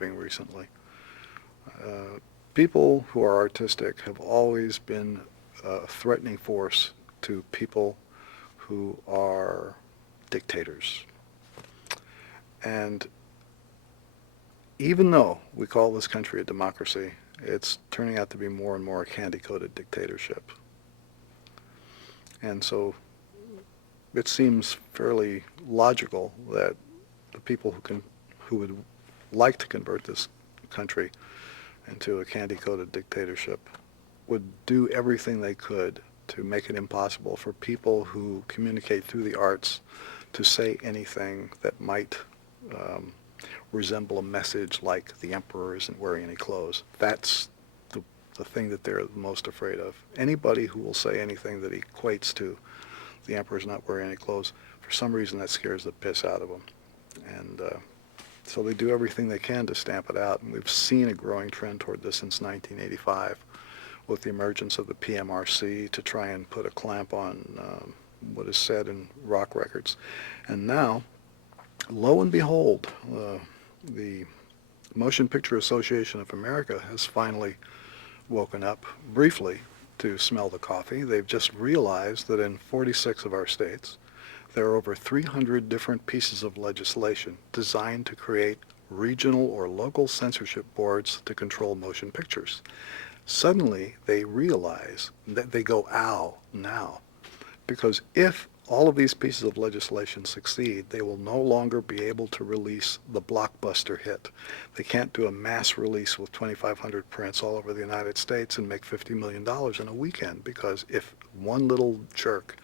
having recently. People who are artistic have always been a threatening force to people who are dictators. And even though we call this country a democracy, it's turning out to be more and more a candy-coated dictatorship. And so it seems fairly logical that the people who would like to convert this country into a candy-coated dictatorship would do everything they could to make it impossible for people who communicate through the arts to say anything that might resemble a message like the emperor isn't wearing any clothes. That's the thing that they're most afraid of. Anybody who will say anything that equates to the emperor's not wearing any clothes, for some reason that scares the piss out of them. And so they do everything they can to stamp it out. And we've seen a growing trend toward this since 1985 with the emergence of the PMRC to try and put a clamp on what is said in rock records. And now, lo and behold, the Motion Picture Association of America has finally woken up briefly to smell the coffee. They've just realized that in 46 of our states, there are over 300 different pieces of legislation designed to create regional or local censorship boards to control motion pictures. Suddenly, they realize that they go, ow, now. Because if all of these pieces of legislation succeed, they will no longer be able to release the blockbuster hit. They can't do a mass release with 2,500 prints all over the United States and make $50 million in a weekend, because if one little jerk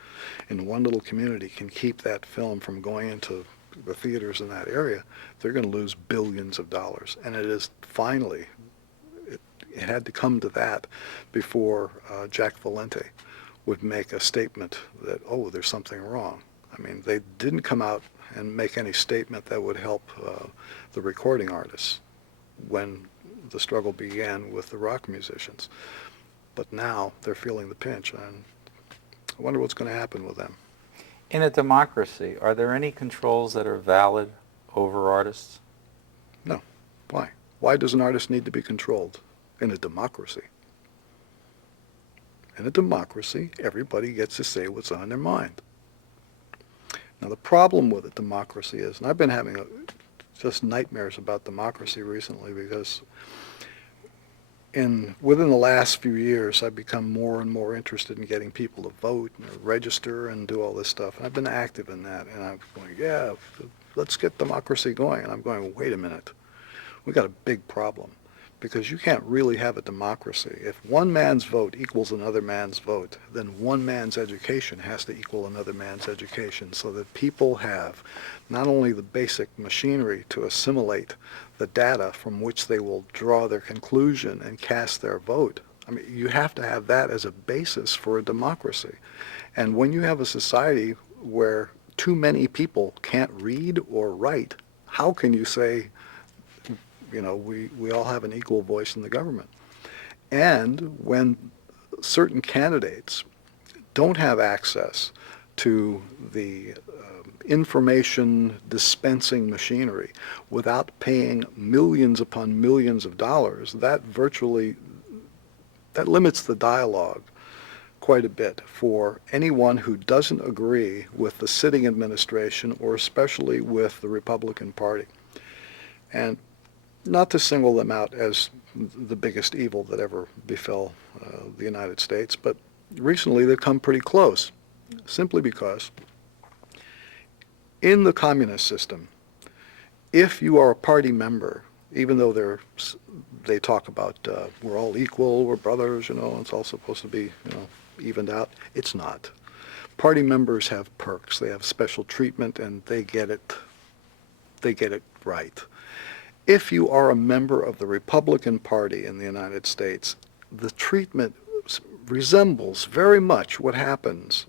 in one little community can keep that film from going into the theaters in that area, they're going to lose billions of dollars. And it is finally, it had to come to that before Jack Valente would make a statement that, oh, there's something wrong. I mean, they didn't come out and make any statement that would help the recording artists when the struggle began with the rock musicians. But now they're feeling the pinch, and I wonder what's going to happen with them. In a democracy, are there any controls that are valid over artists? No. Why? Why does an artist need to be controlled in a democracy? In a democracy, everybody gets to say what's on their mind. Now, the problem with a democracy is, and I've been having just nightmares about democracy recently, because within the last few years, I've become more and more interested in getting people to vote and register and do all this stuff. And I've been active in that. And I'm going, yeah, let's get democracy going. And I'm going, wait a minute. We've got a big problem. Because you can't really have a democracy. If one man's vote equals another man's vote, then one man's education has to equal another man's education, so that people have not only the basic machinery to assimilate the data from which they will draw their conclusion and cast their vote. I mean, you have to have that as a basis for a democracy. And when you have a society where too many people can't read or write, how can you say, you know, we all have an equal voice in the government? And when certain candidates don't have access to the information dispensing machinery without paying millions upon millions of dollars, that limits the dialogue quite a bit for anyone who doesn't agree with the sitting administration, or especially with the Republican Party. And not to single them out as the biggest evil that ever befell the United States, but recently they've come pretty close, simply because in the communist system, if you are a party member, even though they talk about we're all equal, we're brothers, you know, it's all supposed to be, you know, evened out, it's not. Party members have perks, they have special treatment, and they get it right. If you are a member of the Republican Party in the United States, the treatment resembles very much what happens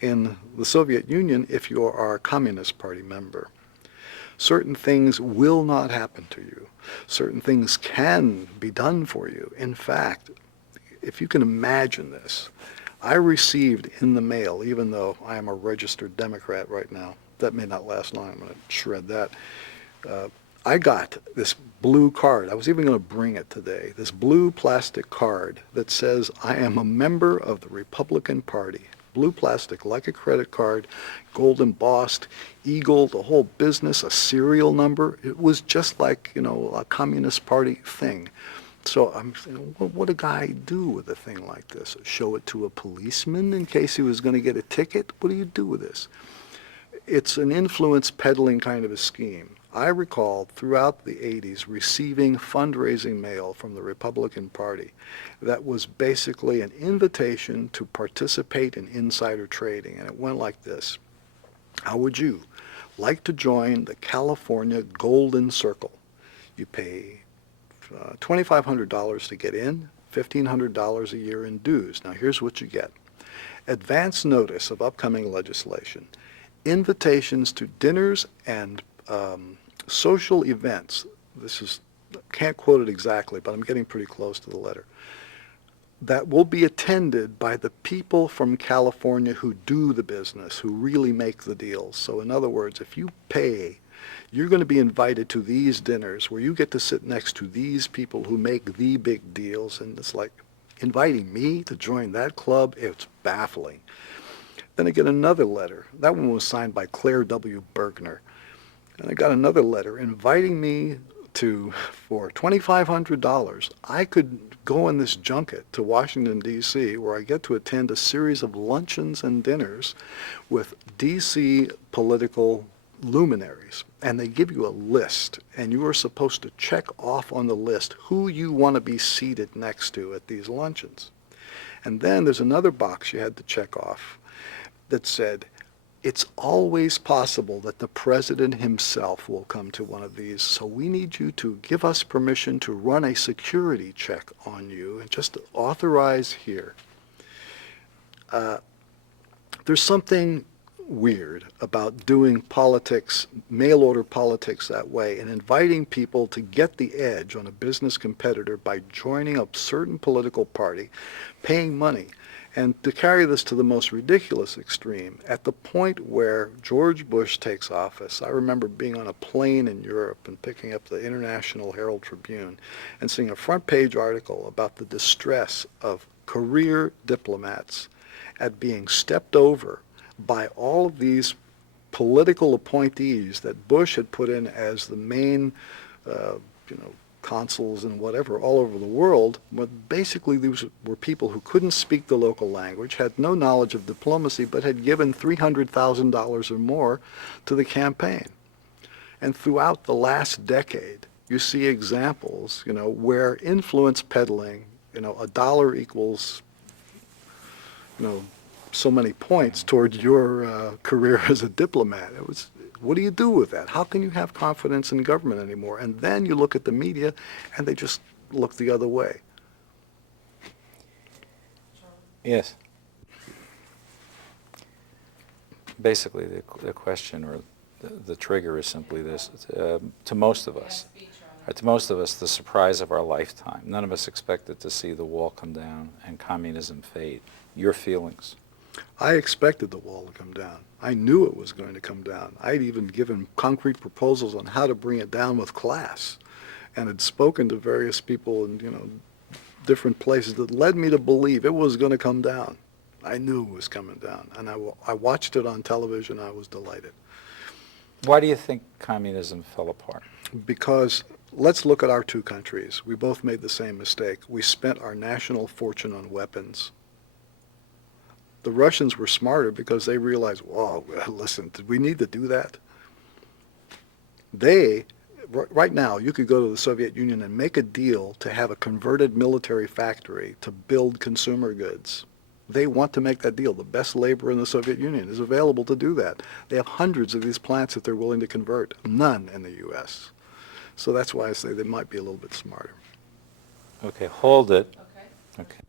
in the Soviet Union if you are a Communist Party member. Certain things will not happen to you. Certain things can be done for you. In fact, if you can imagine this, I received in the mail, even though I am a registered Democrat right now, that may not last long, I'm going to shred that, I got this blue card. I was even going to bring it today. This blue plastic card that says I am a member of the Republican Party. Blue plastic, like a credit card, gold embossed, eagle, the whole business, a serial number. It was just like, a Communist Party thing. So I'm saying, what would a guy do with a thing like this? Show it to a policeman in case he was going to get a ticket? What do you do with this? It's an influence peddling kind of a scheme. I recall throughout the 80s receiving fundraising mail from the Republican Party that was basically an invitation to participate in insider trading, and it went like this. How would you like to join the California Golden Circle? You pay $2,500 to get in, $1,500 a year in dues. Now here's what you get. Advance notice of upcoming legislation, invitations to dinners and social events. Can't quote it exactly, but I'm getting pretty close to the letter. That will be attended by the people from California who do the business, who really make the deals. So in other words, if you pay, you're going to be invited to these dinners where you get to sit next to these people who make the big deals. And it's like inviting me to join that club, it's baffling. Then I get another letter. That one was signed by Claire W. Bergner. And I got another letter inviting me for $2,500, I could go on this junket to Washington, D.C., where I get to attend a series of luncheons and dinners with D.C. political luminaries. And they give you a list, and you are supposed to check off on the list who you want to be seated next to at these luncheons. And then there's another box you had to check off that said, it's always possible that the president himself will come to one of these, so we need you to give us permission to run a security check on you and just authorize here. There's something weird about doing politics, mail-order politics that way, and inviting people to get the edge on a business competitor by joining a certain political party, paying money. And to carry this to the most ridiculous extreme, at the point where George Bush takes office, I remember being on a plane in Europe and picking up the International Herald Tribune and seeing a front page article about the distress of career diplomats at being stepped over by all of these political appointees that Bush had put in as the main, consuls and whatever all over the world. But basically these were people who couldn't speak the local language, had no knowledge of diplomacy, but had given $300,000 or more to the campaign. And throughout the last decade, you see examples, where influence peddling, a dollar equals, so many points toward your career as a diplomat. What do you do with that? How can you have confidence in government anymore? And then you look at the media, and they just look the other way. Yes. Basically, the question or the trigger is simply this. To most of us, the surprise of our lifetime. None of us expected to see the wall come down and communism fade. Your feelings? I expected the wall to come down. I knew it was going to come down. I'd even given concrete proposals on how to bring it down with class, and had spoken to various people in different places that led me to believe it was going to come down. I knew it was coming down, and I watched it on television. I was delighted. Why do you think communism fell apart? Because let's look at our two countries. We both made the same mistake. We spent our national fortune on weapons. The Russians were smarter because they realized, whoa, listen, did we need to do that? Right now, you could go to the Soviet Union and make a deal to have a converted military factory to build consumer goods. They want to make that deal. The best labor in the Soviet Union is available to do that. They have hundreds of these plants that they're willing to convert. None in the U.S. So that's why I say they might be a little bit smarter. Okay, hold it. Okay. Okay.